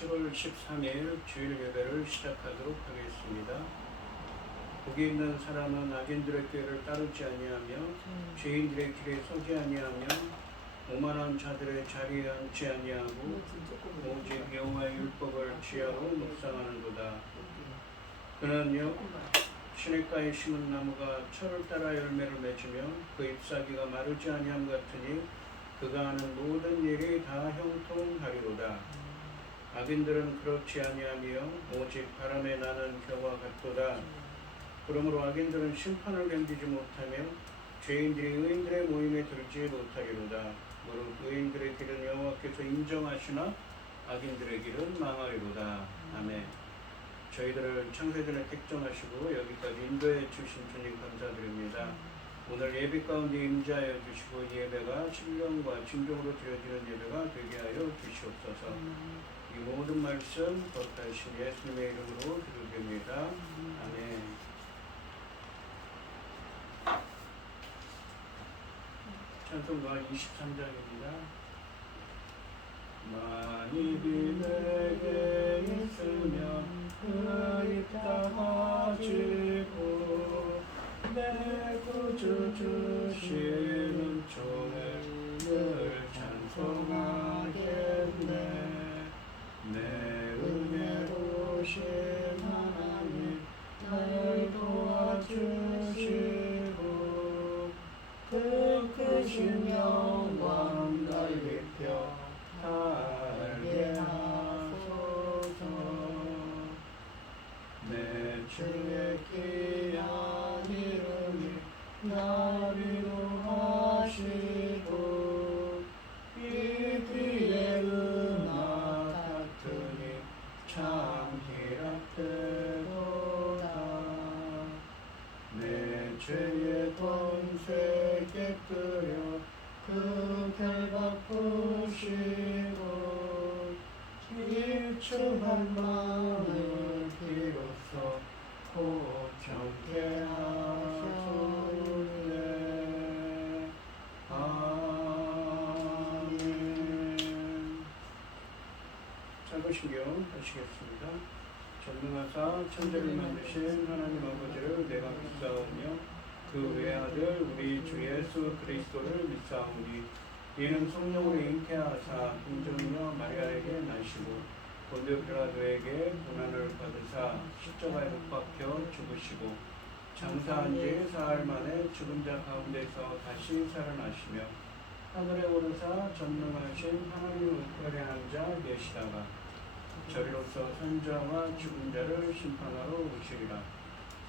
7월 13일 주일 예배를 시작하도록 하겠습니다. 복이 있는 사람은 악인들의 꾀를 따르지 아니하며 죄인들의 길에 서지 아니하며 오만한 자들의 자리에 앉지 아니하고 오직 여호와의 율법을 지하로 묵상하는도다. 그는 시냇가에 심은 나무가 철을 따라 열매를 맺으며 그 잎사귀가 마르지 아니함 같으니 그가 하는 모든 일이 다 형통하리로다. 악인들은 그렇지 아니하며 오직 바람에 나는 겨와 같도다. 그러므로 악인들은 심판을 견디지 못하며 죄인들이 의인들의 모임에 들지 못하리로다. 무릇 의인들의 길은 여호와께서 인정하시나 악인들의 길은 망하리로다. 아멘. 저희들을 창세전에 택정하시고 여기까지 인도해 주신 주님 감사드립니다. 오늘 예배 가운데 임재하여 주시고 이 예배가 신령과 진정으로 드려지는 예배가 되게 하여 주시옵소서. 이 모든 말씀 거룩하신 예수님의 이름으로 기도드립니다. 아멘. 찬송가 23장입니다. 만일이 내게 있으면 그 입 다 가지고 내 구주 주시는 종을 늘 찬송하겠네. 내 은혜로우신 하나님 날 도와주시고 그 크신 영광 넓혀 알게 하소서. 내 주의 귀한 이름이 날 위로하시고 이 귀에 음악 같으니 참 희락되도다. 내 죄의 권세 깨뜨려 그 결박 부시고 일추한 마음을 비로소 고정케 하소서. 아멘. 찬송신경 하시겠습니다. 전능하사 천지를 만드신 하나님 아버지를 내가 믿사오며 그 외아들 우리 주 예수 그리스도를 믿사오니 이는 성령으로 잉태하사 동정녀 마리아에게 나시고 본디오 빌라도에게 고난을 받으사 십자가에 못 박혀 죽으시고 장사한 지 사흘 만에 죽은 자 가운데서 다시 살아나시며 하늘에 오르사 전능하신 하나님 우편에 앉아 계시다가 저리로서 선자와 죽은 자를 심판하러 오시리라.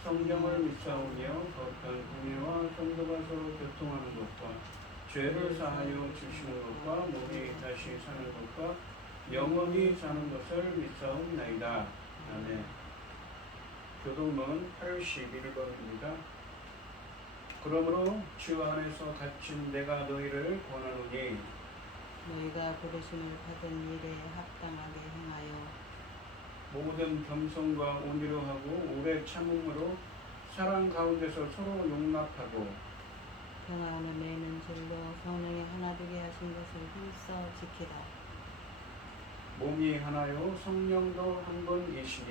성경을 믿사오며 거룩한 공예와 성도가 서로 교통하는 것과 죄를 사하여 주시는 것과 몸이 다시 사는 것과 영원히 사는 것을 믿사옵나이다. 아멘. 교동문 81번입니다. 그러므로 주 안에서 갇힌 내가 너희를 권하노니 너희가 부르심을 받은 일에 합당하게 행하여 모든 겸손과 온유로 하고 오래 참음으로 사랑 가운데서 서로 용납하고 평안을 맺는 줄로 성령이 하나 되게 하신 것을 힘써 지키라. 몸이 하나요 성령도 한 분이시니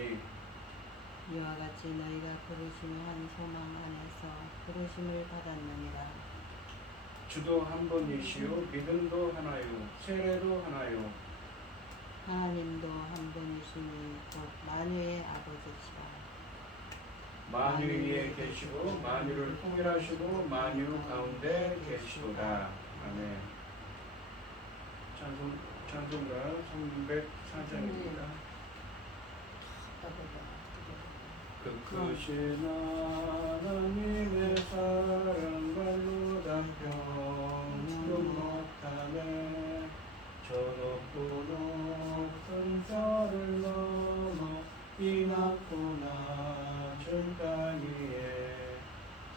이와 같이 너희가 부르심의 한 소망 안에서 부르심을 받았느니라. 주도 한 분이시요 믿음도 하나요 세례도 하나요 하나님도 한 분이시니 곧 만유의 아버지시라. 만유 위에 계시고 만유를 통일하시고 만유 가운데 계시도다. 아멘. 찬송가 304장입니다. 그 크신 하나님의 사랑 말로 단평으로 못하네. 저 높고 높은 산을 넘어 이 낮고 낮은 땅 위에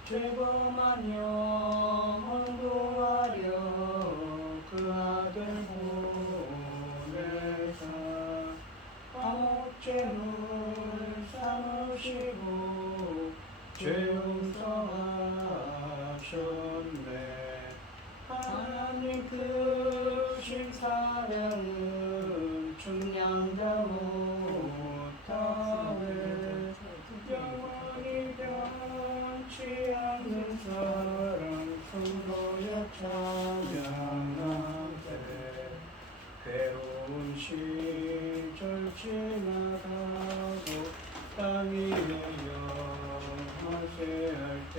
죄범한 영혼 구하려 그 아들 보내사 감옥죄물 삼으시고 죄 용서하셨네. 하나님 크신 사랑은 중량자모 시절 지나가고 땅이 내려하세할 때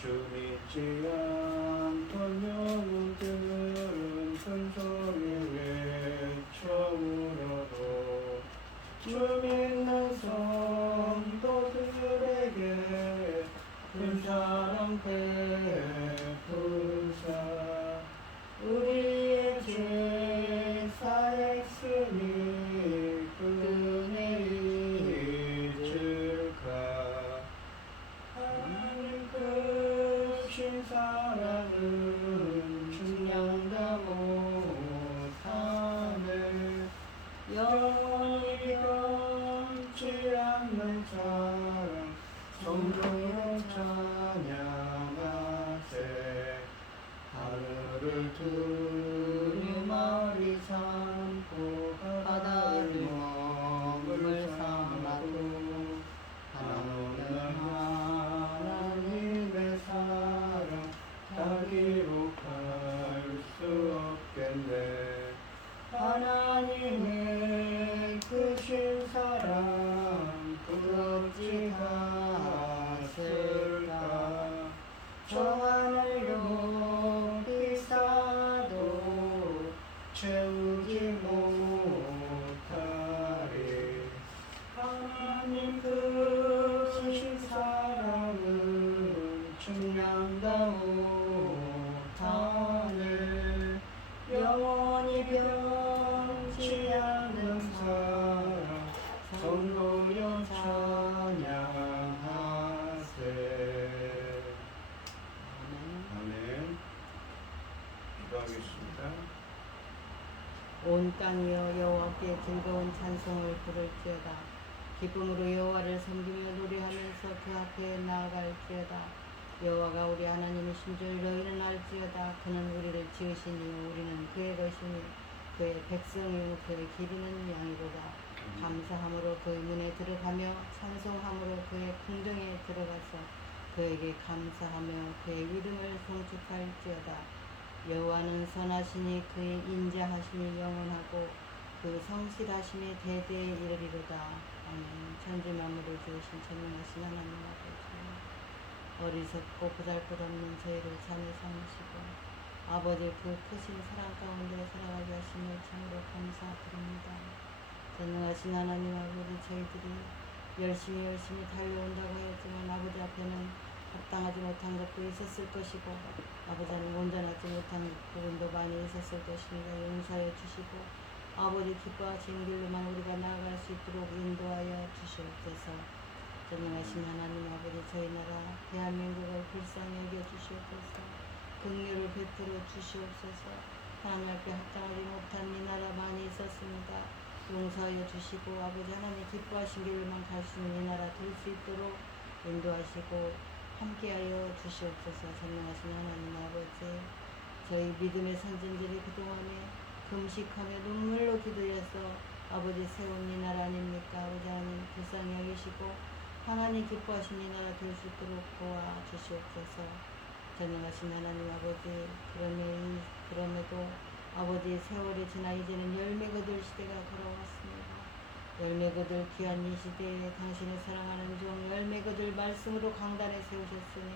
주 믿지 않던 영혼들은 큰소리 외쳐 울어도 주 믿는 성도들에게 큰 사랑 베푸사 우리의 죄 사했으니 그네 잊을까 하나님 크신 사랑은 중량다 못하네 영원히 변치 않는 사랑 성도여 찬양하세 하늘을 두루마리 삼고 바다를 먹을 삼아도 하나는 하나님의 사랑 다 기록할 수 없겠네 하나님의 크신 사랑 부럽지 않을까 저 하늘 높이 쌓아도 채우지 못하리 하나님 크신 사랑은 측량다 못하네 영원히 변치 않는 사랑 성도여 찬양하세 아멘. 기도하겠습니다. 온 땅이여 여호와께 즐거운 찬송을 부를지어다. 기쁨으로 여호와를 섬기며 노래하면서 그 앞에 나아갈지어다. 여호와가 우리 하나님이신 줄 너희는 알지어다. 그는 우리를 지으신 이요 우리는 그의 것이니 그의 백성이요 그의 기르는 양이로다. 감사함으로 그의 문에 들어가며 찬송함으로 그의 궁정에 들어가서 그에게 감사하며 그의 믿음을 송축할지어다. 여호와는 선하시니 그의 인자하심이 영원하고 그 성실하심이 대대에 이르리로다. 아멘. 천지 만물을 지으신 전능하신 하나님 아버지 어리석고 보잘것없는 저희를 자녀 삼으시고 아버지 그 크신 사랑 가운데 살아가게 하심을 참으로 감사드립니다. 전능하신 하나님 아버지 저희들이 열심히 달려온다고 하였지만 아버지 앞에는 합당하지 못한 것도 있었을 것이고 아버지는 온전하지 못한 부분도 많이 있었을 것입니다. 용서해 주시고 아버지 기뻐하신 길로만 우리가 나아갈 수 있도록 인도하여 주시옵소서. 전능하신 하나님 아버지 저희 나라 대한민국을 불쌍히 여겨주시옵소서. 긍휼을 베풀어 주시옵소서. 하나님 앞에 합당하지 못한 이 나라 많이 있었습니다. 용서하여 주시고 아버지 하나님 기뻐하신 길로만 갈 수 있는 이 나라 될 수 있도록 인도하시고 함께하여 주시옵소서. 전능하신 하나님 아버지 저희 믿음의 선진들이 그동안에 금식하며 눈물로 기도해서 아버지 세운 이 나라 아닙니까? 아버지 하나님 불쌍히 여기시고 하나님 기뻐하신 이 나라 될 수 있도록 도와주시옵소서. 전능하신 하나님 아버지 그럼에도 아버지 세월이 지나 이제는 열매 거둘 시대가 돌아왔습니다. 열매 거둘 귀한 이 시대에 당신을 사랑하는 종 열매 거둘 말씀으로 강단에 세우셨으니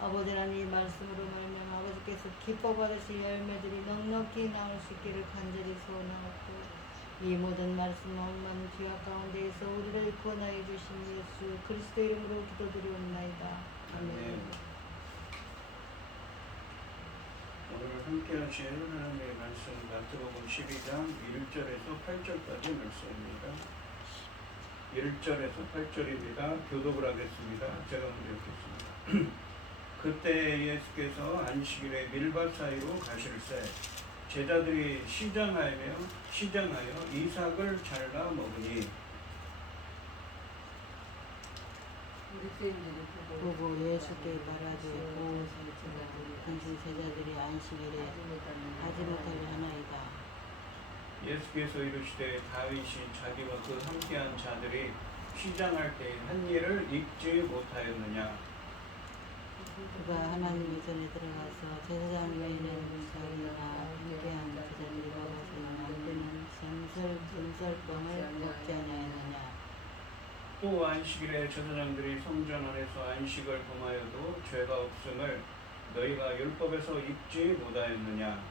아버지 하나님 이 말씀으로 말미암아 아버지께서 기뻐 받으실 열매들이 넉넉히 나올 수 있기를 간절히 소원하옵고 이 모든 말씀 엄만 귀와 가운데에서 우리를 구원하여 주신 예수 그리스도 이름으로 기도드리옵나이다. 아멘. 오늘 함께 하실 하나님의 말씀 마태복음 12장 1절에서 8절까지 말씀입니다. 1절에서 8절입니다. 교독을 하겠습니다. 제가 먼저 읽겠습니다. 그때 예수께서 안식일에 밀밭 사이로 가실새 제자들이 시장하여 이삭을 잘라 먹으니 보고 예수께 말하되 당신 제자들이 안식일에 하지 못하려 하나이다. 예수께서 이르시되 다윗이 자기와 그 함께한 자들이 시장할 때 한 일을 잊지 못하였느냐. 그가 하나님의 전에 들어가서 제사장 외에는 자기가 함께한 제자들이 먹어서는 안 되는 썰뻥을 먹지 아니하였느냐. 또 안식일에 제사장들이 성전 안에서 안식을 범하여도 죄가 없음을 너희가 율법에서 읽지 못하였느냐.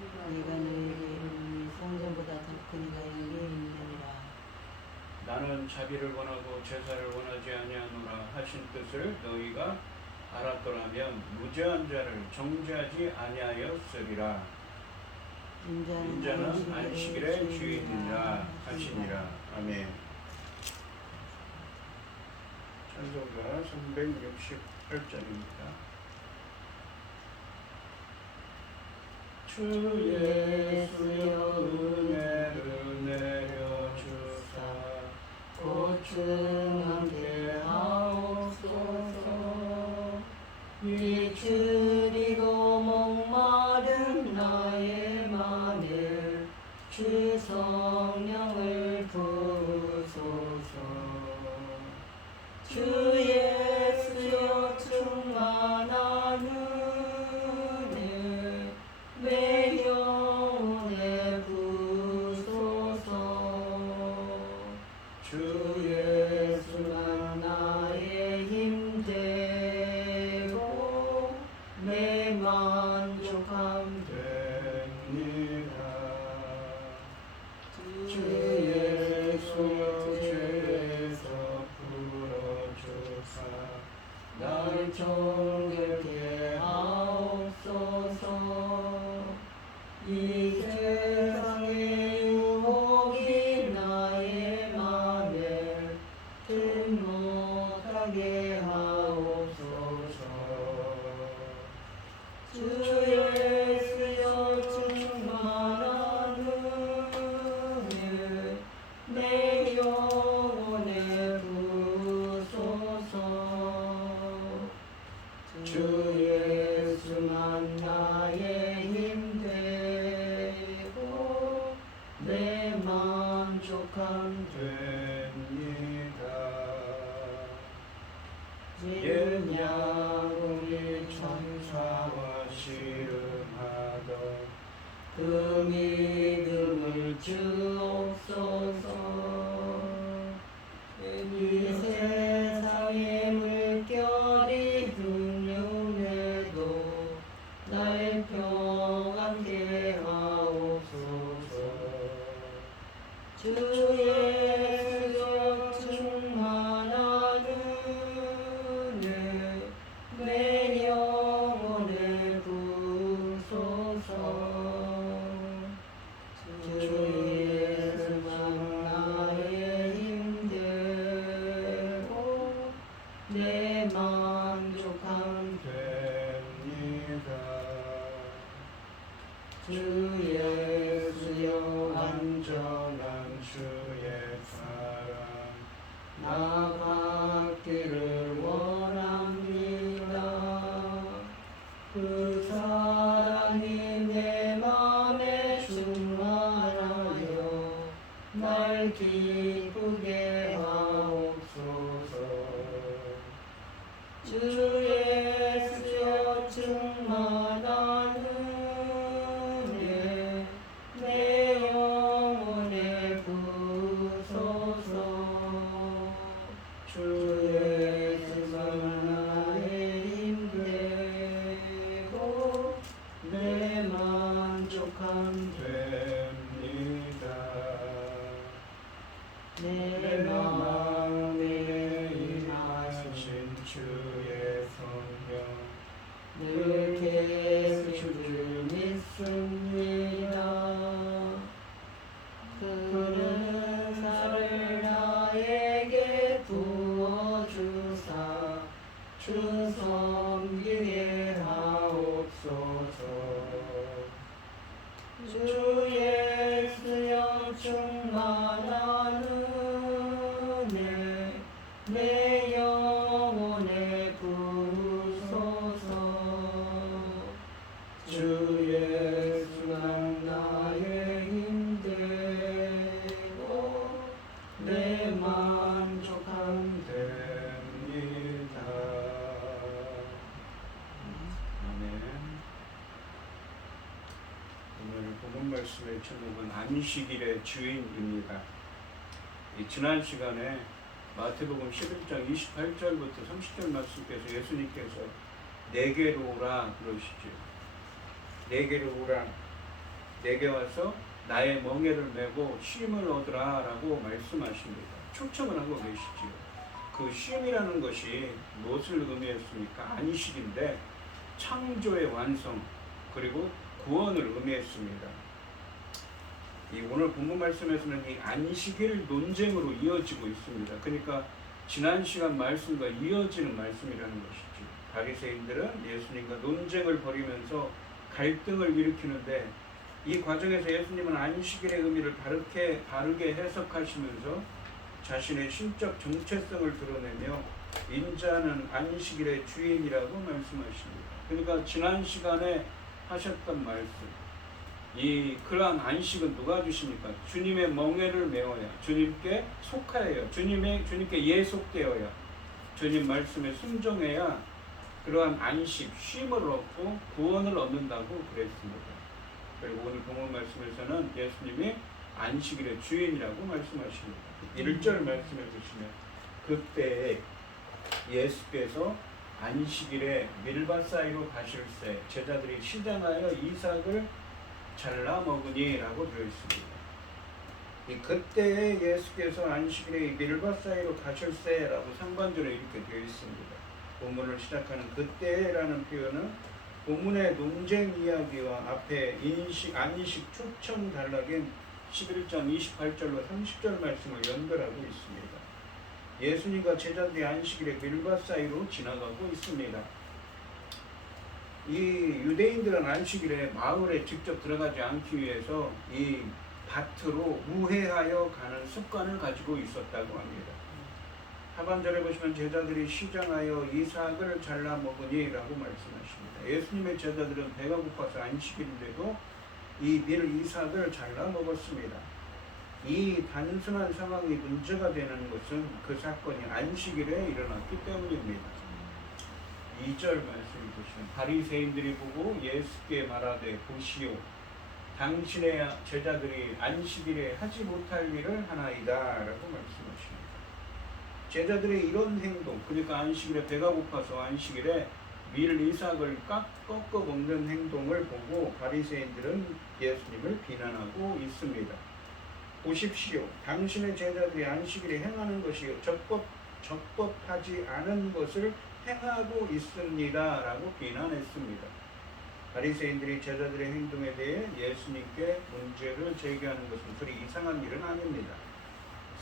네가 너희에게 이르노니 성전보다 더 큰 자에게 있느니라. 나는 자비를 원하고 제사를 원하지 아니하노라 하신 뜻을 너희가 알았더라면 무죄한 자를 정죄하지 아니하였으리라. 인자는 안식일의 주인이라 하시니라. 아멘. 찬송가 368장입니다. 주 예수여 은혜를 내려주사 고충하게 하옵소서. 위축이고 목마른 나의 맘에 주 성령을 부으소서. 주 예수여 충만한 은혜 내 영혼에 부으소서. 주 예수만 나의 힘 되고 내 만족함 됩니다. 주 예수여 죄에서 풀어주사 날 정결케 하옵소서. 이 세상의 유혹이 나의 맘에 든 못하게 하옵소서. 주 예수여 충만한 은혜 내 영혼에 부으소서. 주 예수만 나의 힘 되고 내 만족함 됩니다. 되느냐. 우리 천사와 씨름하던 그 믿음을 주옵소서. 이 세상의 물결이 흉흉해도 날 평안케 하옵소서. 주 예수여 충만한 은혜 내 영혼에 부으소서. 주 예수만 나의 힘 되고 내 만족함 됩니다. 주 예수여 완전한 주의 사랑 나가기를 원합니다. 그 사랑이 내 맘에 충만하여 날 기쁘게 하옵소서. 주 예수여 충만한 은혜 내 영혼에 부으소서. 주 예수만 나의 힘 되고 내 만족함 됩니다. 마태복음은 안식일의 주인입니다. 지난 시간에 마태복음 11장 28절부터 30절 말씀께서 예수님께서 내게로 오라 그러시죠. 내게로 오라, 내게 와서 나의 멍에를 메고 쉼을 얻으라 라고 말씀하십니다. 초청을 하고 계시지요. 그 쉼이라는 것이 무엇을 의미했습니까? 안식인데 창조의 완성 그리고 구원을 의미했습니다. 이 오늘 본문 말씀에서는 이 안식일 논쟁으로 이어지고 있습니다. 그러니까 지난 시간 말씀과 이어지는 말씀이라는 것이죠. 바리새인들은 예수님과 논쟁을 벌이면서 갈등을 일으키는데 이 과정에서 예수님은 안식일의 의미를 바르게 해석하시면서 자신의 신적 정체성을 드러내며 인자는 안식일의 주인이라고 말씀하십니다. 그러니까 지난 시간에 하셨던 말씀, 그러한 안식은 누가 주십니까? 주님의 멍에를 메어야, 주님께 속하여야, 주님께 예속되어야, 주님 말씀에 순종해야 그러한 안식, 쉼을 얻고 구원을 얻는다고 그랬습니다. 그리고 오늘 본문 말씀에서는 예수님이 안식일의 주인이라고 말씀하십니다. 1절 말씀해 보시면 그때 예수께서 안식일에 밀밭 사이로 가실새 제자들이 시장하여 이삭을 잘라 먹으니 라고 되어 있습니다. 그때에 예수께서 안식일에 밀밭 사이로 가실새 라고 상반절에 이렇게 되어 있습니다. 본문을 시작하는 그때라는 표현은 본문의 논쟁 이야기와 앞에 안식 초청 단락인 11장 28절로 30절 말씀을 연결하고 있습니다. 예수님과 제자들이 안식일에 밀밭 사이로 지나가고 있습니다. 이 유대인들은 안식일에 마을에 직접 들어가지 않기 위해서 이 밭으로 우회하여 가는 습관을 가지고 있었다고 합니다. 하반절에 보시면 제자들이 시장하여 이삭을 잘라 먹으니 라고 말씀하십니다. 예수님의 제자들은 배가 고파서 안식일인데도 이 밀 이삭을 잘라 먹었습니다. 이 단순한 상황이 문제가 되는 것은 그 사건이 안식일에 일어났기 때문입니다. 2절 말씀을 보시면 바리새인들이 보고 예수께 말하되 보시오 당신의 제자들이 안식일에 하지 못할 일을 하나이다 라고 말씀하십니다. 제자들의 이런 행동, 그러니까 안식일에 배가 고파서 안식일에 밀 이삭을 꺾어 먹는 행동을 보고 바리새인들은 예수님을 비난하고 있습니다. 보십시오. 당신의 제자들이 안식일에 행하는 것이 적법하지 않은 것을 행하고 있습니다 라고 비난했습니다. 바리새인들이 제자들의 행동에 대해 예수님께 문제를 제기하는 것은 그리 이상한 일은 아닙니다.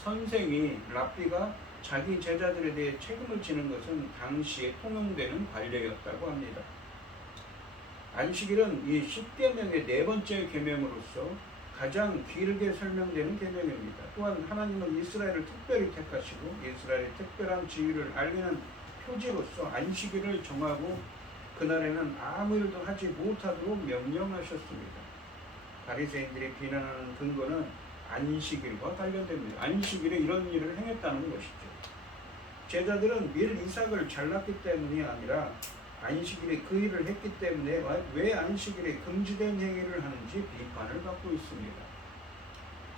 선생이 랍비가 자기 제자들에 대해 책임을 지는 것은 당시에 통용되는 관례였다고 합니다. 안식일은 이 10계명의 네 번째 계명으로서 가장 길게 설명되는 계명입니다. 또한 하나님은 이스라엘을 특별히 택하시고 이스라엘의 특별한 지위를 알리는 표지로서 안식일을 정하고 그날에는 아무 일도 하지 못하도록 명령하셨습니다. 바리새인들이 비난하는 근거는 안식일과 관련됩니다. 안식일에 이런 일을 행했다는 것이죠. 제자들은 밀 이삭을 잘랐기 때문이 아니라 안식일에 그 일을 했기 때문에 왜 안식일에 금지된 행위를 하는지 비판을 받고 있습니다.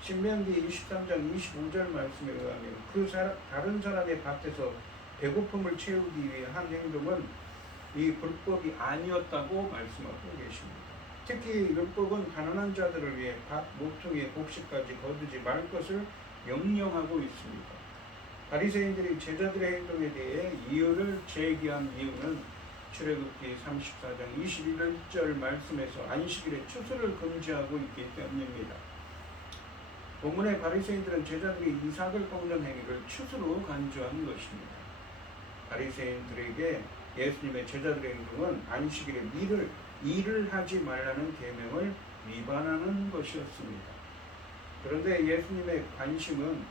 신명기 23장 25절 말씀에 의하면 다른 사람의 밭에서 배고픔을 채우기 위해 한 행동은 이 불법이 아니었다고 말씀하고 계십니다. 특히 율법은 가난한 자들을 위해 밭, 모퉁이, 곡식까지 거두지 말 것을 명령하고 있습니다. 바리새인들이 제자들의 행동에 대해 이유를 제기한 이유는 출애굽기 34장 21절 말씀에서 안식일에 추수를 금지하고 있기 때문입니다. 본문의 바리새인들은 제자들이 이삭을 꺾는 행위를 추수로 간주하는 것입니다. 바리새인들에게 예수님의 제자들의 행동은 안식일에 일을 하지 말라는 계명을 위반하는 것이었습니다. 그런데 예수님의 관심은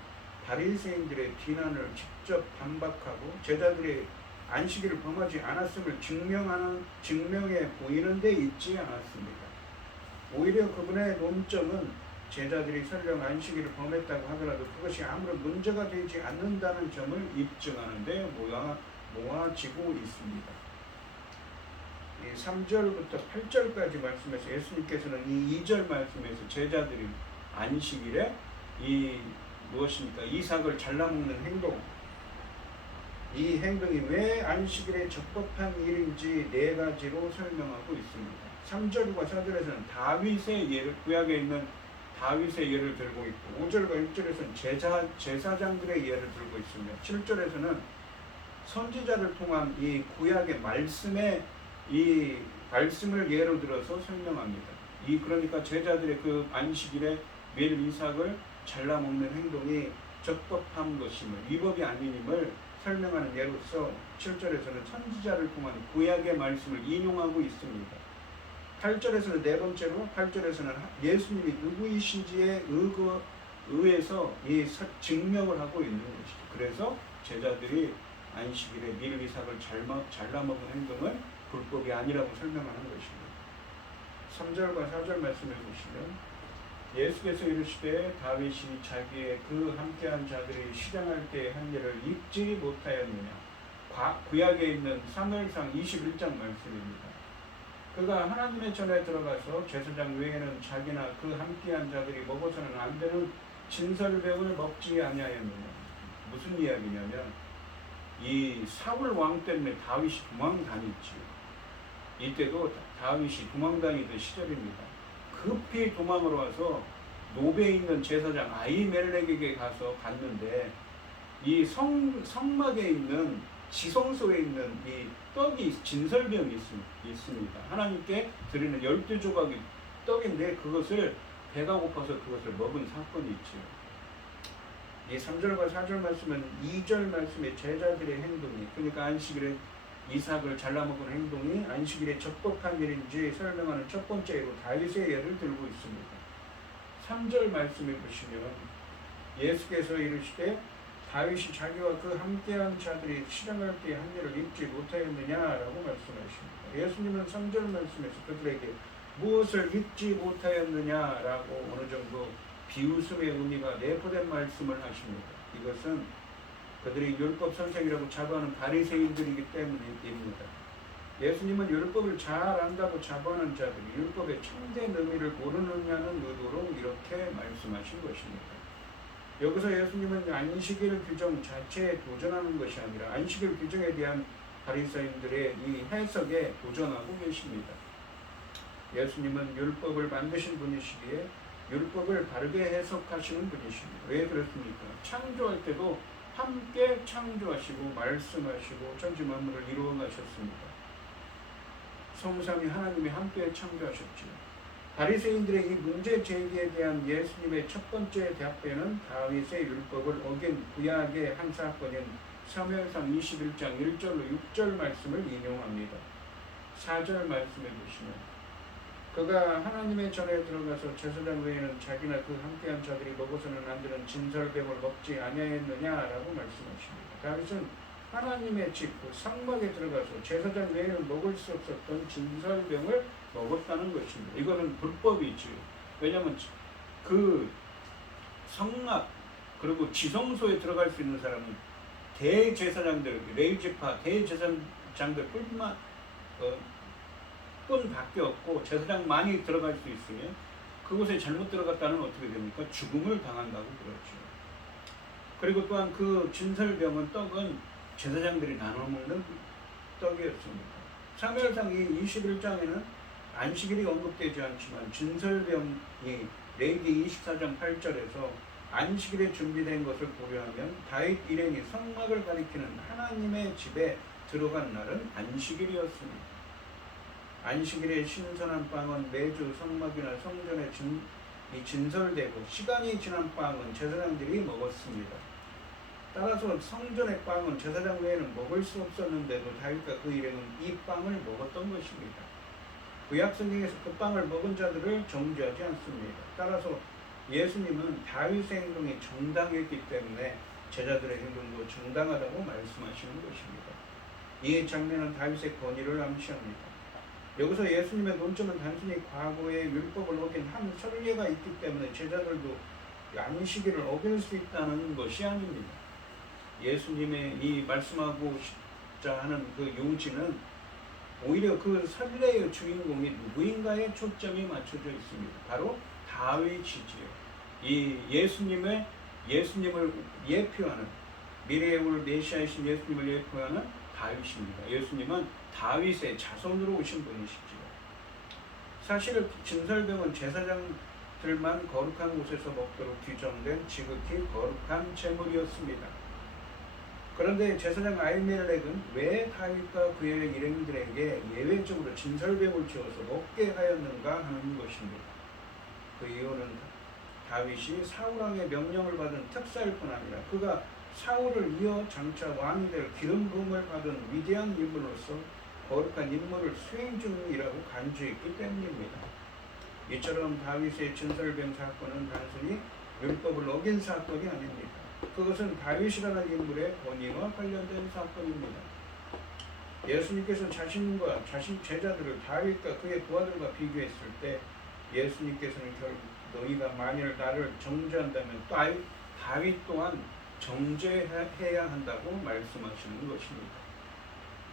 바리새인들의 비난을 직접 반박하고 제자들의 안식일을 범하지 않았음을 증명해 보이는 데 있지 않았습니다. 오히려 그분의 논점은 제자들이 설령 안식일을 범했다고 하더라도 그것이 아무런 문제가 되지 않는다는 점을 입증하는 데 모아지고 있습니다. 3절부터 8절까지 말씀에서 예수님께서는 이 2절 말씀에서 제자들이 안식일에 이 무엇입니까? 이삭을 잘라먹는 행동. 이 행동이 왜 안식일에 적법한 일인지 네 가지로 설명하고 있습니다. 3절과 4절에서는 다윗의 예를, 구약에 있는 다윗의 예를 들고 있고 5절과 6절에서는 제사장들의 예를 들고 있습니다. 7절에서는 선지자를 통한 이 구약의 이 말씀을 예로 들어서 설명합니다. 그러니까 제자들의 그 안식일에 멜 이삭을 잘라먹는 행동이 적법한 것임을, 위법이 아님을 설명하는 예로서 7절에서는 선지자를 통한 구약의 말씀을 인용하고 있습니다. 8절에서는 네 번째로 8절에서는 예수님이 누구이신지에 의해서 증명을 하고 있는 것이죠. 그래서 제자들이 안식일에 밀 이삭을 잘라먹은 행동은 불법이 아니라고 설명하는 것입니다. 3절과 4절 말씀해 보시면 예수께서 이르시되 다윗이 자기의 그 함께한 자들이 시장할 때의 한 일을 잊지 못하였느냐. 구약에 있는 사무엘상 21장 말씀입니다. 그가 하나님의 전에 들어가서 제사장 외에는 자기나 그 함께한 자들이 먹어서는 안 되는 진설병을 먹지 아니하였느냐. 무슨 이야기냐면 이 사울 왕 때문에 다윗이 도망다녔지요. 이때도 다윗이 도망다니던 시절입니다. 급히 도망을 와서 노베에 있는 제사장 아히멜렉에게 갔는데 이 성막에 있는 지성소에 있는 이 떡이 진설병이 있습니다. 하나님께 드리는 12조각의 떡인데 그것을 배가 고파서 그것을 먹은 사건이 있죠. 이 3절과 4절 말씀은 2절 말씀의 제자들의 행동이, 그러니까 안식일에 이삭을 잘라먹은 행동이 안식일에 적법한 일인지 설명하는 첫 번째로 다윗의 예를 들고 있습니다. 3절 말씀해 보시면 예수께서 이르시되 다윗이 자기와 그 함께한 자들이 실행할 때의 한 일을 잊지 못하였느냐라고 말씀하십니다. 예수님은 3절 말씀에서 그들에게 무엇을 잊지 못하였느냐라고 어느 정도 비웃음의 의미가 내포된 말씀을 하십니다. 이것은 그들이 율법 선생이라고 자부하는 바리새인들이기 때문입니다. 예수님은 율법을 잘 안다고 자부하는 자들이 율법의 참된 의미를 모르느냐는 의도로 이렇게 말씀하신 것입니다. 여기서 예수님은 안식일 규정 자체에 도전하는 것이 아니라 안식일 규정에 대한 바리새인들의 이 해석에 도전하고 계십니다. 예수님은 율법을 만드신 분이시기에 율법을 바르게 해석하시는 분이십니다. 왜 그렇습니까? 창조할 때도 함께 창조하시고 말씀하시고 천지 만물을 이루어 가셨습니다. 성삼위 하나님이 함께 창조하셨지요. 바리새인들의 이 문제 제기에 대한 예수님의 첫 번째 대답에는 다윗의 율법을 어긴 구약의 한 사건인 사무엘상 21장 1절로 6절 말씀을 인용합니다. 4절 말씀해 보시면 그가 하나님의 전에 들어가서 제사장 외에는 자기나 그 함께한 자들이 먹어서는 안 되는 진설병을 먹지 아니하였느냐라고 말씀하십니다. 다윗은 하나님의 집, 그 성막에 들어가서 제사장 외에는 먹을 수 없었던 진설병을 먹었다는 것입니다. 이거는 불법이지요. 왜냐하면 그 성막 그리고 지성소에 들어갈 수 있는 사람은 대제사장들, 레위지파 대제사장들 뿐밖에 없고 제사장만이 들어갈 수 있으면 그곳에 잘못 들어갔다는 어떻게 됩니까? 죽음을 당한다고 그러죠. 그리고 또한 그 진설병은 떡은 제사장들이 나눠 먹는 떡이었습니다. 사무엘상 21장에는 안식일이 언급되지 않지만 진설병이 레위기 24장 8절에서 안식일에 준비된 것을 고려하면 다윗 일행이 성막을 가리키는 하나님의 집에 들어간 날은 안식일이었습니다. 안식일에 신선한 빵은 매주 성막이나 성전에 진설되고 시간이 지난 빵은 제사장들이 먹었습니다. 따라서 성전의 빵은 제사장 외에는 먹을 수 없었는데도 다윗과 그 일행은 이 빵을 먹었던 것입니다. 구약 성경에서 그 빵을 먹은 자들을 정죄하지 않습니다. 따라서 예수님은 다윗의 행동이 정당했기 때문에 제자들의 행동도 정당하다고 말씀하시는 것입니다. 이 장면은 다윗의 권위를 암시합니다. 여기서 예수님의 논점은 단순히 과거의 율법을 어긴 한 선례가 있기 때문에 제자들도 안식일을 어길 수 있다는 것이 아닙니다. 예수님의 이 말씀하고자 하는 그 요지는 오히려 그 선례의 주인공이 누구인가에 초점이 맞춰져 있습니다. 바로 다윗이지요. 이 예수님을 예표하는 미래에 올 메시아이신 예수님을 예표하는 다윗입니다. 예수님은 다윗의 자손으로 오신 분이시지요. 사실 진설병은 제사장들만 거룩한 곳에서 먹도록 규정된 지극히 거룩한 제물이었습니다. 그런데 제사장 아히멜렉은 왜 다윗과 그의 일행들에게 예외적으로 진설병을 지어서 먹게 하였는가 하는 것입니다. 그 이유는 다윗이 사울왕의 명령을 받은 특사일 뿐 아니라 그가 사울을 이어 장차 왕이 될 기름 부음을 받은 위대한 인물로서 거룩한 임무를 수행 중이라고 간주했기 때문입니다. 이처럼 다윗의 진설병 사건은 단순히 율법을 어긴 사건이 아닙니다. 그것은 다윗이라는 인물의 권위와 관련된 사건입니다. 예수님께서 자신과 자신 제자들을 다윗과 그의 부하들과 비교했을 때 예수님께서는 결국 너희가 만일 나를 정죄한다면 다윗 또한 정죄해야 한다고 말씀하시는 것입니다.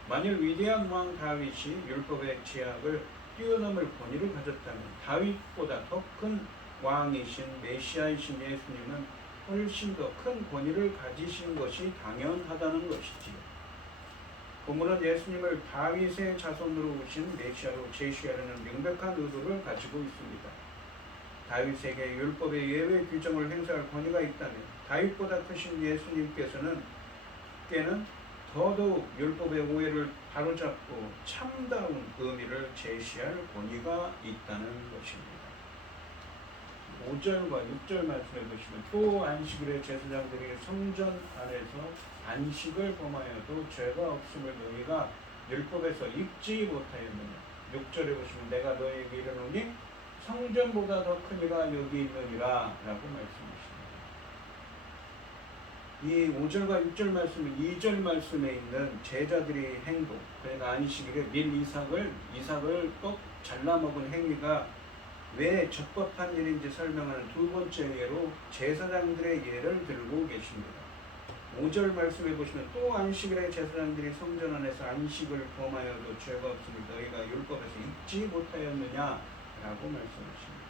만일 위대한 왕 다윗이 율법의 제약을 뛰어넘을 권위를 가졌다면 다윗보다 더 큰 왕이신 메시아이신 예수님은 훨씬 더 큰 권위를 가지신 것이 당연하다는 것이지요. 본문은 예수님을 다윗의 자손으로 오신 메시아로 제시하려는 명백한 의도를 가지고 있습니다. 다윗에게 율법의 예외 규정을 행사할 권위가 있다면 다윗보다 크신 예수님께서는 더더욱 율법의 오해를 바로잡고 참다운 의미를 제시할 권위가 있다는 것입니다. 5절과 6절 말씀해 보시면 또 안식일에 제사장들이 성전 안에서 안식을 범하여도 죄가 없음을 너희가 율법에서 읽지 못하였느냐. 6절에 보시면 내가 너희에게 이르노니 성전보다 더 큰 이가 여기 있느니라 라고 말씀하십니다. 이 5절과 6절 말씀은 2절 말씀에 있는 제자들의 행동, 그러니까 안식일에 밀 이삭을 꼭 잘라먹은 행위가 왜 적법한 일인지 설명하는 두 번째 예로 제사장들의 예를 들고 계십니다. 5절 말씀해 보시면 또 안식일에 제사장들이 성전 안에서 안식을 범하여도 죄가 없으니 너희가 율법에서 읽지 못하였느냐 라고 말씀하십니다.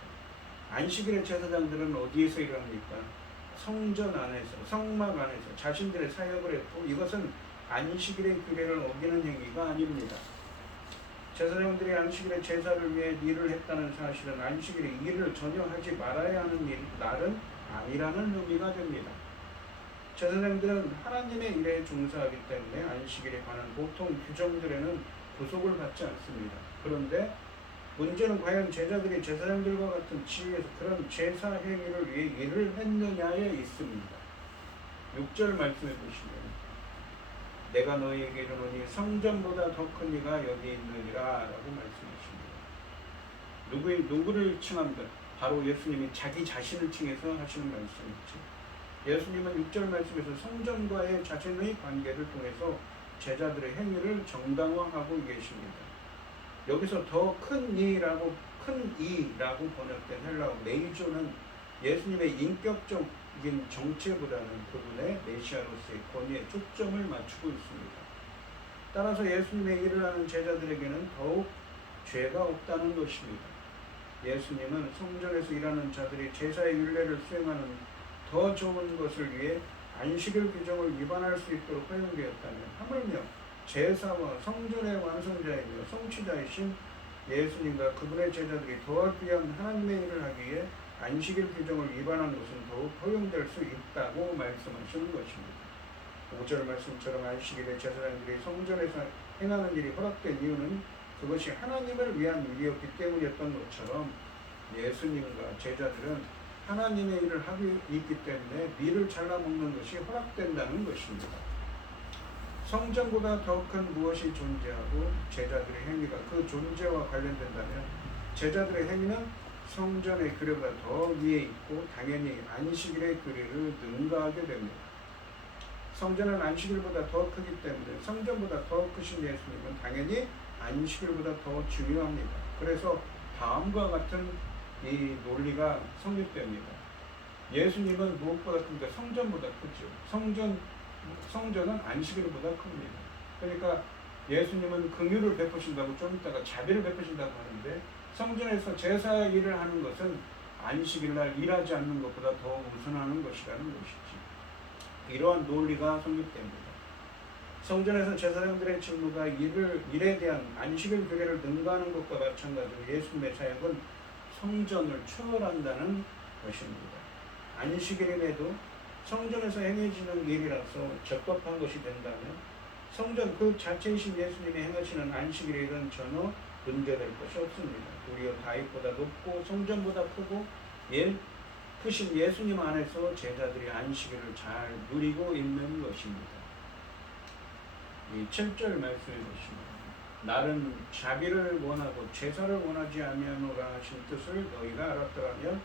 안식일의 제사장들은 어디에서 일합니까? 성전 안에서, 성막 안에서 자신들의 사역을 했고 이것은 안식일의 규례를 어기는 행위가 아닙니다. 제사장들이 안식일에 제사를 위해 일을 했다는 사실은 안식일에 일을 전혀 하지 말아야 하는 날은 아니라는 의미가 됩니다. 제사장들은 하나님의 일에 종사하기 때문에 안식일에 관한 보통 규정들에는 구속을 받지 않습니다. 그런데 문제는 과연 제자들이 제사장들과 같은 지위에서 그런 제사 행위를 위해 일을 했느냐에 있습니다. 6절 말씀해 보시면 내가 너희에게 이르노니 성전보다 더 큰 이가 여기 있느니라 라고 말씀하십니다. 누구를 칭합니까? 바로 예수님이 자기 자신을 칭해서 하시는 말씀이죠. 예수님은 6절 말씀에서 성전과의 자신의 관계를 통해서 제자들의 행위를 정당화하고 계십니다. 여기서 더 큰 이라고 번역된 헬라어 메이조는 예수님의 인격적인 정체보다는 그분의 메시아로서의 권위에 초점을 맞추고 있습니다. 따라서 예수님의 일을 하는 제자들에게는 더욱 죄가 없다는 것입니다. 예수님은 성전에서 일하는 자들이 제사의 율례를 수행하는 더 좋은 것을 위해 안식일 규정을 위반할 수 있도록 허용되었다면 하물며 제사와 성전의 완성자이며 성취자이신 예수님과 그분의 제자들이 더욱 귀한 하나님의 일을 하기 위해 안식일 규정을 위반한 것은 더욱 허용될 수 있다고 말씀하시는 것입니다. 5절 말씀처럼 안식일에 제사장들이 성전에서 행하는 일이 허락된 이유는 그것이 하나님을 위한 일이었기 때문이었던 것처럼 예수님과 제자들은 하나님의 일을 하고 있기 때문에 밀을 잘라먹는 것이 허락된다는 것입니다. 성전보다 더 큰 무엇이 존재하고 제자들의 행위가 그 존재와 관련된다면 제자들의 행위는 성전의 규례보다 더 위에 있고 당연히 안식일의 규례를 능가하게 됩니다. 성전은 안식일보다 더 크기 때문에 성전보다 더 크신 예수님은 당연히 안식일보다 더 중요합니다. 그래서 다음과 같은 이 논리가 성립됩니다. 예수님은 무엇보다 큽니까? 성전보다 크죠. 성전은 안식일보다 큽니다. 그러니까 예수님은 긍휼을 베푸신다고 좀 이따가 자비를 베푸신다고 하는데 성전에서 제사 일을 하는 것은 안식일날 일하지 않는 것보다 더 우선하는 것이라는 것이지. 이러한 논리가 성립됩니다. 성전에서 제사장들의 직무가 일에 대한 안식일 규례를 능가하는 것과 마찬가지로 예수님의 사역은 성전을 초월한다는 것입니다. 안식일임에도 성전에서 행해지는 일이라서 적법한 것이 된다면 성전 그 자체이신 예수님이 행하시는 안식일의 일은 전혀 문제될 것이 없습니다. 도리어 다윗보다 높고 성전보다 크고 크신 예수님 안에서 제자들이 안식일을 잘 누리고 있는 것입니다. 이 7절 말씀해 보시면 나는 자비를 원하고 제사를 원하지 아니하노라 하신 뜻을 너희가 알았더라면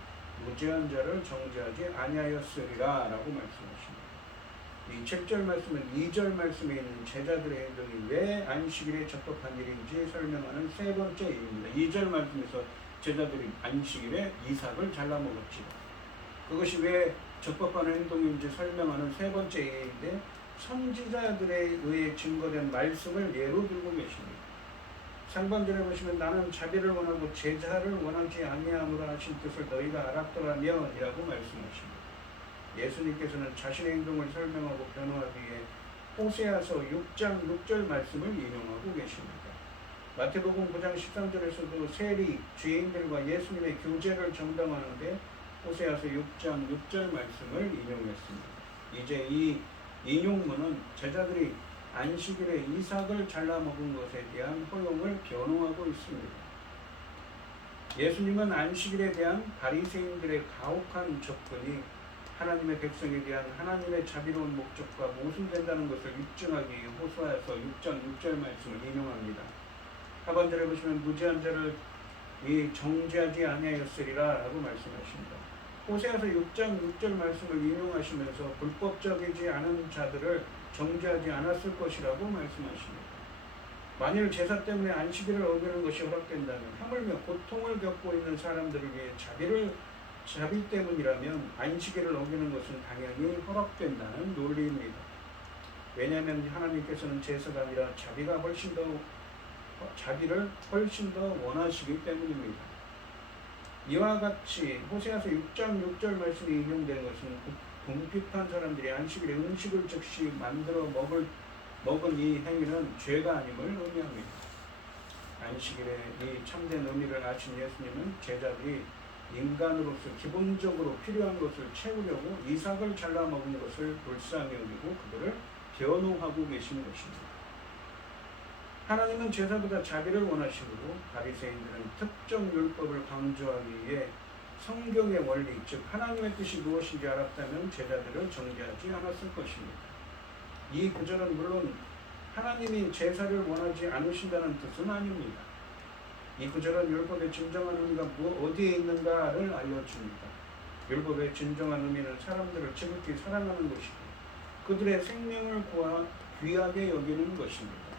무죄한 자를 정죄하지 아니하였으리라 라고 말씀하십니다. 이 7절 말씀은 2절 말씀에 있는 제자들의 행동이 왜 안식일에 적법한 일인지 설명하는 세 번째 일입니다. 2절 말씀에서 제자들이 안식일에 이삭을 잘라먹었지요. 그것이 왜 적법한 행동인지 설명하는 세 번째 예인데 선지자들에 의해 증거된 말씀을 예로 들고 계십니다. 상반절에 보시면 나는 자비를 원하고 제사를 원하지 아니하노라 하신 뜻을 너희가 알았더라면 이라고 말씀하십니다. 예수님께서는 자신의 행동을 설명하고 변호하기 위해 호세아서 6장 6절 말씀을 인용하고 계십니다. 마태복음 9장 13절에서도 세리, 죄인들과 예수님의 교제를 정당화하는데 호세아서 6장 6절 말씀을 인용했습니다. 이제 이 인용문은 제자들이 안식일에 이삭을 잘라먹은 것에 대한 허용을 변호하고 있습니다. 예수님은 안식일에 대한 바리새인들의 가혹한 접근이 하나님의 백성에 대한 하나님의 자비로운 목적과 모순된다는 것을 입증하기 위해 호세아서 6장 6절 말씀을 인용합니다. 하반절에 보시면 무죄한 자를 정죄하지 아니하였으리라 라고 말씀하십니다. 호세아서 6장 6절 말씀을 인용하시면서 불법적이지 않은 자들을 정죄하지 않았을 것이라고 말씀하십니다. 만일 제사 때문에 안식일을 어기는 것이 허락된다면 하물며 고통을 겪고 있는 사람들을 위해 자비 때문이라면 안식일을 어기는 것은 당연히 허락된다는 논리입니다. 왜냐하면 하나님께서는 제사가 아니라 자비를 훨씬 더 원하시기 때문입니다. 이와 같이 호세아서 6장 6절 말씀이 인용된 것은 궁핍한 사람들이 안식일에 음식을 즉시 만들어 먹은 이 행위는 죄가 아님을 의미합니다. 안식일에 이 참된 의미를 아신 예수님은 제자들이 인간으로서 기본적으로 필요한 것을 채우려고 이삭을 잘라먹은 것을 불쌍히 여기고 그들을 변호하고 계신 것입니다. 하나님은 제사보다 자비를 원하시고 바리새인들은 특정 율법을 강조하기 위해 성경의 원리, 즉 하나님의 뜻이 무엇인지 알았다면 제자들을 정죄하지 않았을 것입니다. 이 구절은 물론 하나님이 제사를 원하지 않으신다는 뜻은 아닙니다. 이 구절은 율법의 진정한 의미가 어디에 있는가를 알려줍니다. 율법의 진정한 의미는 사람들을 지극히 사랑하는 것이고 그들의 생명을 귀하게 여기는 것입니다.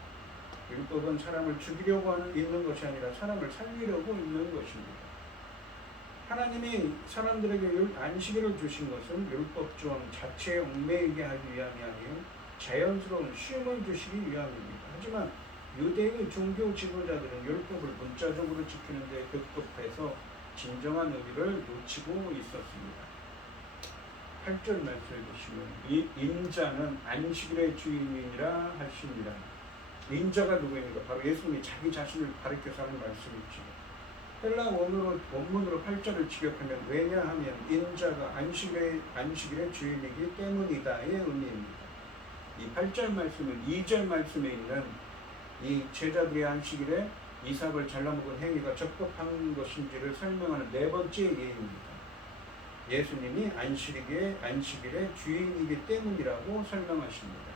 율법은 사람을 죽이려고 있는 것이 아니라 사람을 살리려고 있는 것입니다. 하나님이 사람들에게 안식일을 주신 것은 율법 조항 자체에 얽매이게 하기 위함이 아니요 자연스러운 쉼을 주시기 위함입니다. 하지만 유대의 종교 지도자들은 율법을 문자적으로 지키는 데 급급해서 진정한 의미를 놓치고 있었습니다. 8절 말씀해 보시면 이 인자는 안식일의 주인이라 하십니다. 인자가 누구입니까? 바로 예수님이 자기 자신을 가리켜서 하는 말씀이죠. 헬라 원문으로 8절을 직역하면 왜냐하면 인자가 안식일의 주인이기 때문이다의 의미입니다. 이 8절 말씀은 2절 말씀에 있는 이 제자들의 안식일에 이삭을 잘라먹은 행위가 적법한 것인지를 설명하는 네 번째 예입니다. 예수님이 안식일의 주인이기 때문이라고 설명하십니다.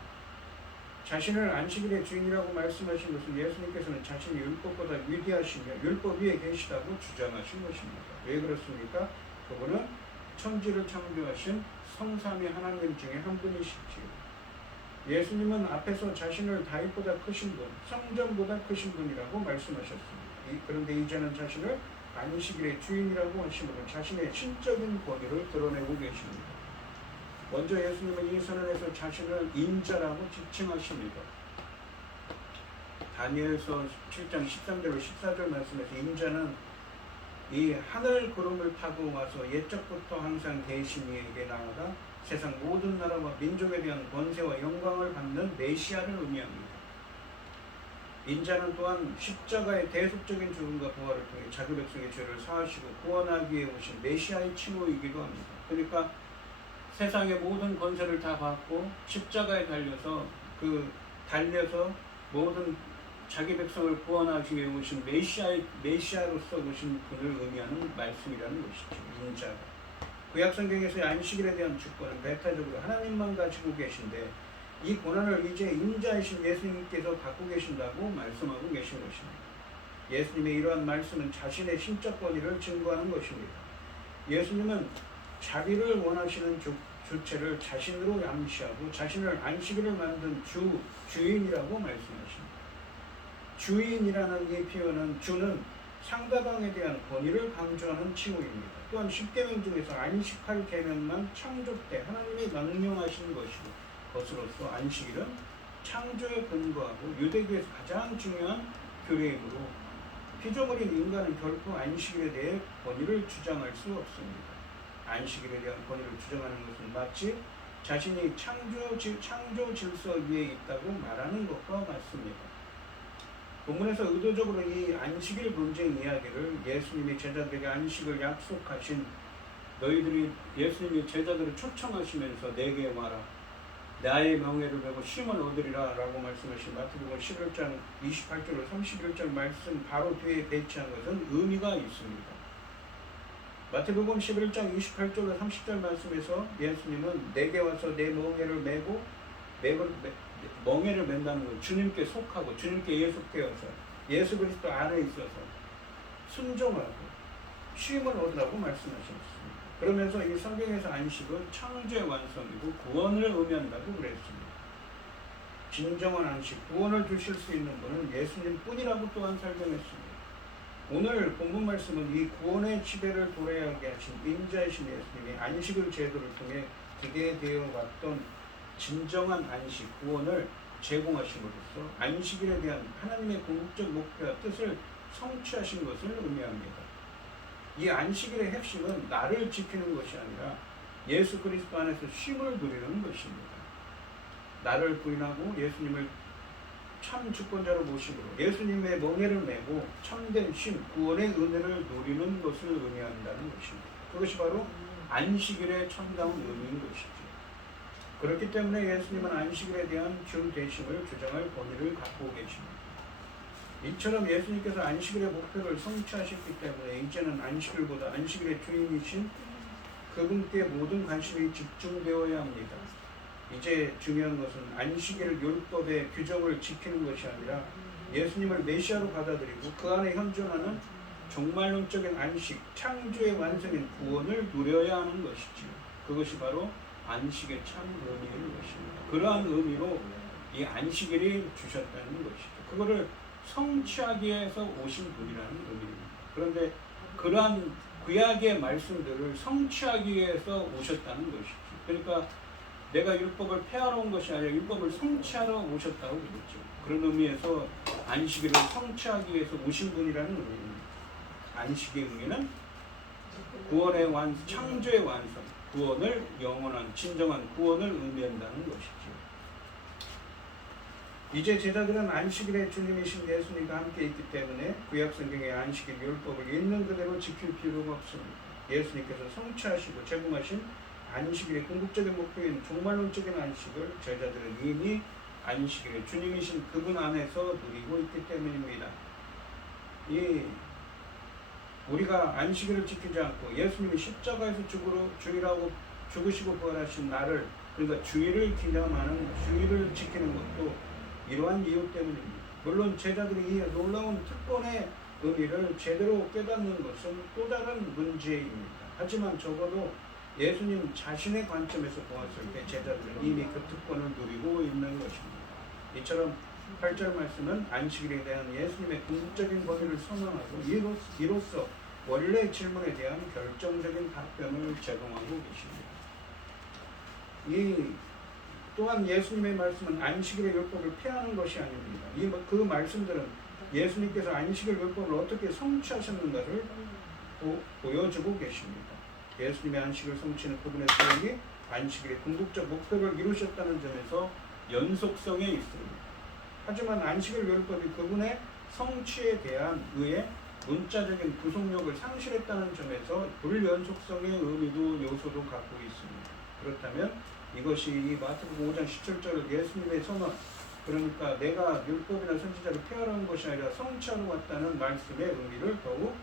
자신을 안식일의 주인이라고 말씀하신 것은 예수님께서는 자신이 율법보다 위대하시며 율법 위에 계시다고 주장하신 것입니다. 왜 그렇습니까? 그분은 천지를 창조하신 성삼위 하나님 중에 한 분이시지요. 예수님은 앞에서 자신을 다윗보다 크신 분, 성전보다 크신 분이라고 말씀하셨습니다. 그런데 이제는 자신을 안식일의 주인이라고 하심으로 자신의 신적인 권위를 드러내고 계십니다. 먼저 예수님은 이 선언에서 자신을 인자라고 지칭하십니다. 다니엘서 7장 13절로 14절 말씀에서 인자는 이 하늘 구름을 타고 와서 옛적부터 항상 계시니에게 나아가 세상 모든 나라와 민족에 대한 권세와 영광을 받는 메시아를 의미합니다. 인자는 또한 십자가의 대속적인 죽음과 부활을 통해 자기 백성의 죄를 사하시고 구원하기 위해 오신 메시아의 칭호이기도 합니다. 그러니까 세상의 모든 권세를 다 받고 십자가에 달려서 모든 자기 백성을 구원하기 위해 오신 메시아로서 오신 분을 의미하는 말씀이라는 것이죠. 인자가. 구약성경에서의 안식일에 대한 주권은 배타적으로 하나님만 가지고 계신데 이 권한을 이제 인자이신 예수님께서 갖고 계신다고 말씀하고 계신 것입니다. 예수님의 이러한 말씀은 자신의 신적 권위를 증거하는 것입니다. 예수님은 자기를 원하시는 주체를 자신으로 암시하고 자신을 안식일을 만든 주인이라고 말씀하십니다. 주인이라는 이 표현은 주는 상대방에 대한 권위를 강조하는 칭호입니다. 또한 10계명 중에서 안식할 계명만 창조 때 하나님이 명령하신 것으로서 안식일은 창조에 근거하고 유대교에서 가장 중요한 교례이므로 피조물인 인간은 결코 안식일에 대해 권위를 주장할 수 없습니다. 안식일에 대한 권위를 주장하는 것은 마치 자신이 창조 질서 위에 있다고 말하는 것과 같습니다. 본문에서 의도적으로 이 안식일 분쟁 이야기를 예수님이 제자들에게 안식을 약속하신 너희들이 예수님이 제자들을 초청하시면서 내게 와라 나의 명예를 메고 쉼을 얻으리라 라고 말씀하신 마태복음 11장 28절로 31절 말씀 바로 뒤에 배치한 것은 의미가 있습니다. 마태복음 11장 28절로 30절 말씀에서 예수님은 내게 와서 내 멍에를 메고 멍에를 맨다는 건 주님께 속하고 주님께 예속되어서 예수 그리스도 안에 있어서 순종하고 쉼을 얻으라고 말씀하셨습니다. 그러면서 이 성경에서 안식은 창조의 완성이고 구원을 의미한다고 그랬습니다. 진정한 안식, 구원을 주실 수 있는 분은 예수님 뿐이라고 또한 설명했습니다. 오늘 본문 말씀은 이 구원의 지배를 도래하게 하신 인자이신 예수님이 안식을 제도를 통해 기대되어 왔던 진정한 안식, 구원을 제공하심으로써 안식일에 대한 하나님의 궁극적 목표와 뜻을 성취하신 것을 의미합니다. 이 안식일의 핵심은 나를 지키는 것이 아니라 예수 그리스도 안에서 쉼을 누리는 것입니다. 나를 부인하고 예수님을 참 주권자로 모심으로 예수님의 멍에를 메고 참된 쉼, 구원의 은혜를 누리는 것을 의미한다는 것입니다. 그것이 바로 안식일의 참다운 의미인 것이죠. 그렇기 때문에 예수님은 안식일에 대한 주 되심을 주장할 권위를 갖고 계십니다. 이처럼 예수님께서 안식일의 목표를 성취하셨기 때문에 이제는 안식일보다 안식일의 주인이신 그분께 모든 관심이 집중되어야 합니다. 이제 중요한 것은 안식일 율법의 규정을 지키는 것이 아니라 예수님을 메시아로 받아들이고 그 안에 현존하는 종말론적인 안식, 창조의 완성인 구원을 누려야 하는 것이지요. 그것이 바로 안식의 참 의미인 것입니다. 그러한 의미로 이 안식일이 주셨다는 것이죠. 그거를 성취하기 위해서 오신 분이라는 의미입니다. 그런데 그러한 구약의 말씀들을 성취하기 위해서 오셨다는 것이죠. 그러니까 내가 율법을 폐하러 온 것이 아니라 율법을 성취하러 오셨다고 그랬죠. 그런 의미에서 안식일을 성취하기 위해서 오신 분이라는 의미입니다. 안식의 의미는 구원의 완성, 창조의 완성, 구원을 영원한 진정한 구원을 의미한다는 것이죠. 이제 제자들은 안식일에 주님이신 예수님과 함께 있기 때문에 구약성경의 안식일 율법을 있는 그대로 지킬 필요가 없습니다. 예수님께서 성취하시고 제공하신 안식일의 궁극적인 목표인 종말론적인 안식을 제자들은 이미 안식일에 주님이신 그분 안에서 누리고 있기 때문입니다. 우리가 안식일을 지키지 않고 예수님이 십자가에서 죽으시고 부활하신 나를, 그러니까 주일을 기념하는, 주일을 지키는 것도 이러한 이유 때문입니다. 물론 제자들이 이 놀라운 특권의 의미를 제대로 깨닫는 것은 또 다른 문제입니다. 하지만 적어도 예수님 자신의 관점에서 보았을 때 제자들은 이미 그 특권을 누리고 있는 것입니다. 이처럼 8절 말씀은 안식일에 대한 예수님의 궁극적인 권위를 선언하고 이로써 원래 질문에 대한 결정적인 답변을 제공하고 계십니다. 또한 예수님의 말씀은 안식일의 율법을 폐하는 것이 아닙니다. 그 말씀들은 예수님께서 안식일 율법을 어떻게 성취하셨는가를 보여주고 계십니다. 예수님의 안식을 성취는 그분의 사역이 안식일의 궁극적 목표를 이루셨다는 점에서 연속성에 있습니다. 하지만 안식일 율법이 그분의 성취에 대한 의의 문자적인 구속력을 상실했다는 점에서 불연속성의 의미도 요소도 갖고 있습니다. 그렇다면 이것이 이 마태복음 5장 17절 예수님의 선언, 그러니까 내가 율법이나 선지자를 폐하려는 것이 아니라 성취하러 왔다는 말씀의 의미를 더욱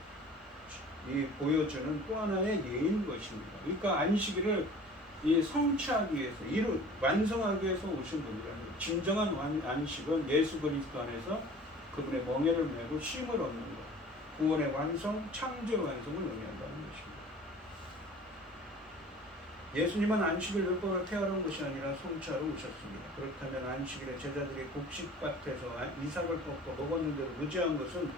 보여주는 또 하나의 예인 것입니다. 그러니까 안식일을 성취하기 위해서, 완성하기 위해서 오신 분이라는 거예요. 진정한 안식은 예수 그리스도 안에서 그분의 멍에를 메고 쉼을 얻는 것, 구원의 완성, 창조의 완성을 의미한다는 것입니다. 예수님은 안식일 율법을 폐하려는 것이 아니라 성취하러 오셨습니다. 그렇다면 안식일에 제자들이 곡식밭에서 이삭을 꺾고 먹었는데도 무지한 것은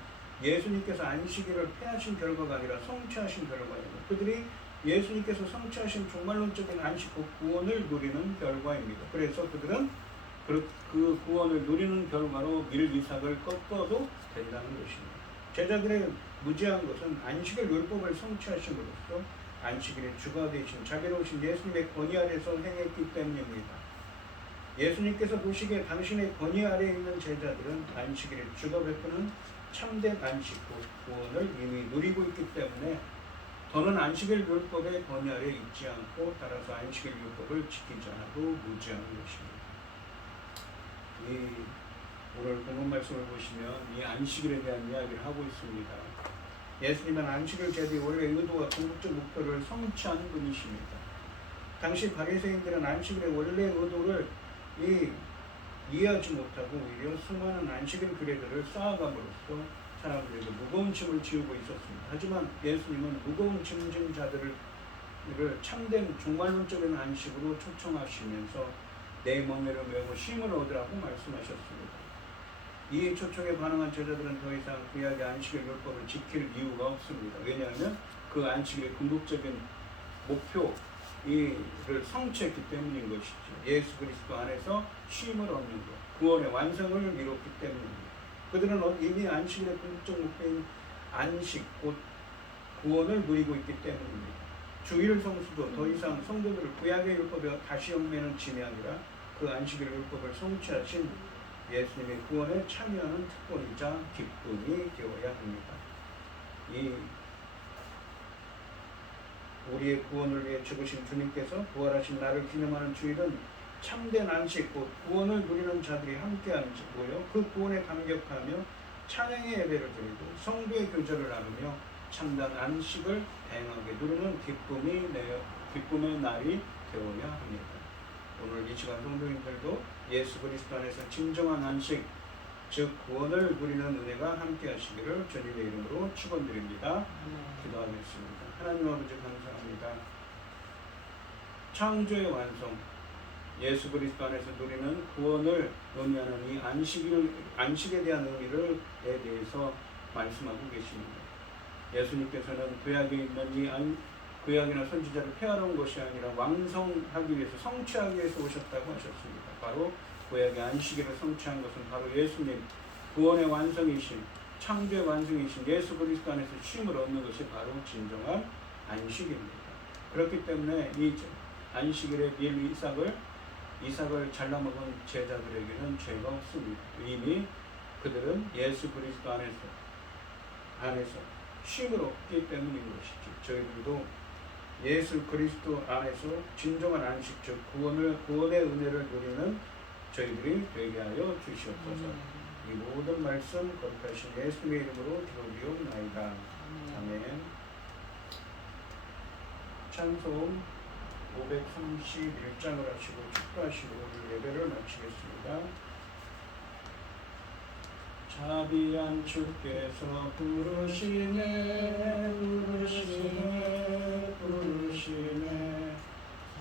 예수님께서 안식일을 폐하신 결과가 아니라 성취하신 결과입니다. 그들이 예수님께서 성취하신 종말론적인 안식 구원을 누리는 결과입니다. 그래서 그들은 그 구원을 누리는 결과로 밀이삭을 꺾어도 된다는 것입니다. 제자들의 무지한 것은 안식일 율법을 성취하심으로써 안식일의 주가 되신 자비로우신 예수님의 권위 아래서 행했기 때문입니다. 예수님께서 보시기에 당신의 권위 아래에 있는 제자들은 안식일의 주가 베푸는 참된 안식 구원을 이미 누리고 있기 때문에 더는 안식일 율법의 권위 아래에 있지 않고 따라서 안식일 율법을 지키지 않아도 무지한 것입니다. 오늘 본문 말씀을 보시면 이 안식일에 대한 이야기를 하고 있습니다. 예수님은 안식일 제도의 원래 의도와 궁극적 목표를 성취한 분이십니다. 당시 바리새인들은 안식일의 원래 의도를 이해하지 못하고 오히려 수많은 안식일 규례들을 쌓아감으로써 사람들에게 무거운 짐을 지우고 있었습니다. 하지만 예수님은 무거운 짐진 자들을 참된 종말론적인 안식으로 초청하시면서 내 멍에를 메고 쉼을 얻으라고 말씀하셨습니다. 이 초청에 반응한 제자들은 더 이상 구약의 안식일 율법을 지킬 이유가 없습니다. 왜냐하면 그 안식일의 궁극적인 목표를 성취했기 때문인 것이죠. 예수 그리스도 안에서 쉼을 얻는 것, 구원의 완성을 이뤘기 때문입니다. 그들은 이미 안식일의 궁극적 목표인 안식, 곧 구원을 누리고 있기 때문입니다. 주일 성수도 더 이상 성도들을 구약의 율법에 다시 얽매는 짐이 아니라 그 안식일 율법을 성취하신 예수님의 구원에 참여하는 특권이자 기쁨이 되어야 합니다. 우리의 구원을 위해 죽으신 주님께서 부활하신 날을 기념하는 주일은 참된 안식, 곧 구원을 누리는 자들이 함께하는 모여 그 구원에 감격하며 찬양의 예배를 드리고 성도의 교제를 나누며 참된 안식을 다양하게 누리는 기쁨의 날이 되어야 합니다. 오늘 이 시간 성도님들도 예수 그리스도 안에서 진정한 안식, 즉 구원을 누리는 은혜가 함께 하시기를 주님의 이름으로 축원드립니다. 기도하겠습니다. 하나님 아버지 감사합니다. 창조의 완성, 예수 그리스도 안에서 누리는 구원을 의미하는 이 안식에 대한 의미에 대해서 말씀하고 계십니다. 예수님께서는 구약에 있는 구약이나 선지자를 폐하러 온 것이 아니라 완성하기 위해서, 성취하기 위해서 오셨다고 하셨습니다. 바로 구약의 안식일을 성취한 것은 바로 예수님, 구원의 완성이신, 창조의 완성이신 예수 그리스도 안에서 쉼을 얻는 것이 바로 진정한 안식입니다. 그렇기 때문에 이 안식일에 밀 이삭을 잘라먹은 제자들에게는 죄가 없습니다. 이미 그들은 예수 그리스도 안에서 쉼을 얻기 때문인 것이죠. 저희들도 예수 그리스도 안에서 진정한 안식, 즉 구원의 은혜를 누리는 저희들이 되게 하여 주시옵소서. 이 모든 말씀 거룩하신 예수님의 이름으로 기도드리옵나이다. 아멘. 찬송 531장을 하시고 축도하시고 오늘 예배를 마치겠습니다. 자비한 주께서 부르시네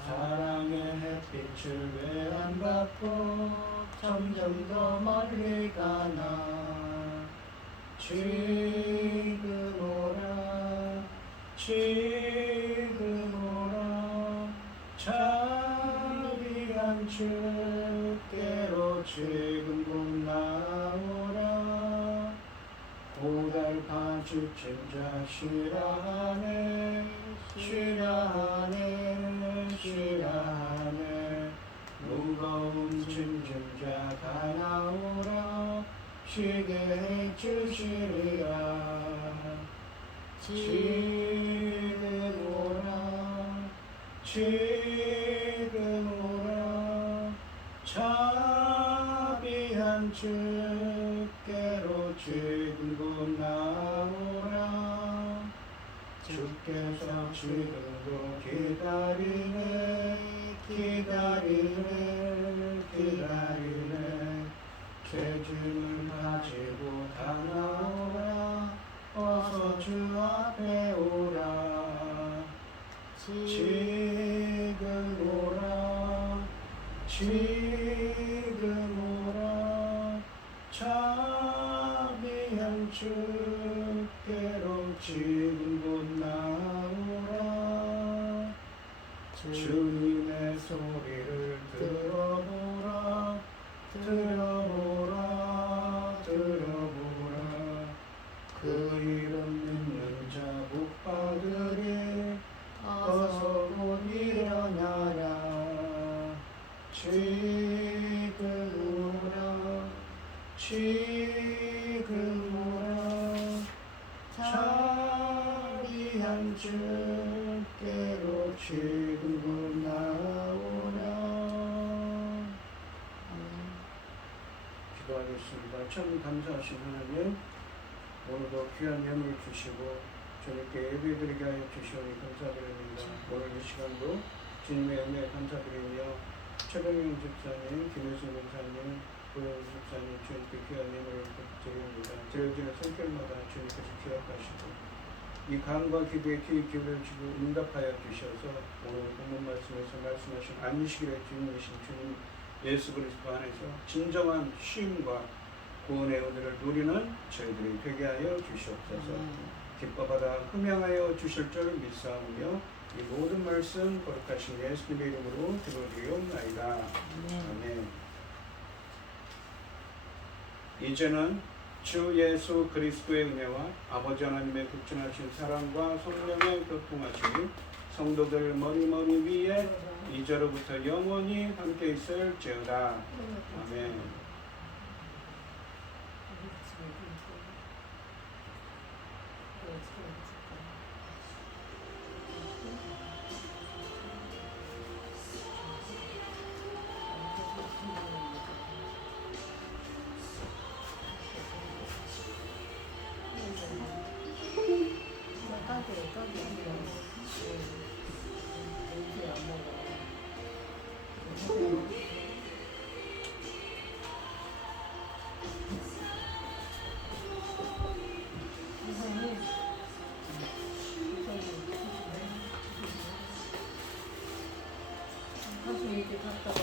사랑의 햇빛을 왜 안 받고 점점 더 멀리 가나 지금 오라 자비한 주께로 지금 곧 나오라 고달파 아주쯤자 쉬라하네 쉬라하네 쉬라하네 무거운 짐짐자 다 나오라 쉬게 해주시리라 지금 오라 지금 오라 자비한 주께로 지금도 나오라 주께서 지금도 기다리네 기다리네 기다리네 죄짐을 가지고 다 나오라 어서 주 앞에 오라 지금 오라 지금 오라 자비한 주께로 지금 곧 나오라 주님의 소리를 들어보라 들어보라 들어보라 그 이름 믿는 자 복 받으리 어서 곧 일어나라 지금 오라 지금 오라 자비한 주께로 지금 나오라. 기도하겠습니다. 참 감사하신 하나님, 오늘도 귀한 예물 주시고 저녁에 예배드리게 하여 주시오니 감사드립니다. 오늘 이 시간도 주님의 은혜에 감사드리며 최병영 집사님, 김효수 목사님, 고영 집사님 주님께 귀한 예물을 드립니다. 드려지는 성결마다 주님께서 기억하시고 이 간과 기도에 귀 기울여주시고 응답하여 주셔서 오늘 본문 말씀에서 말씀하신 안식일의 주님이신 주님 예수 그리스도 안에서 진정한 쉼과 구원의 은혜를 누리는 저희들이 되게 하여 주시옵소서. 기뻐받아 흠양하여 주실 줄 믿사오며 이 모든 말씀 거룩하신 예수님의 이름으로 기도드리옵나이다. 아멘. 이제는 주 예수 그리스도의 은혜와 아버지 하나님의 극진하신 사랑과 성령의 교통하심이 성도들 머리머리 위에 이제로부터 영원히 함께 있을지어다. 아멘. 사실 이렇게 갔다가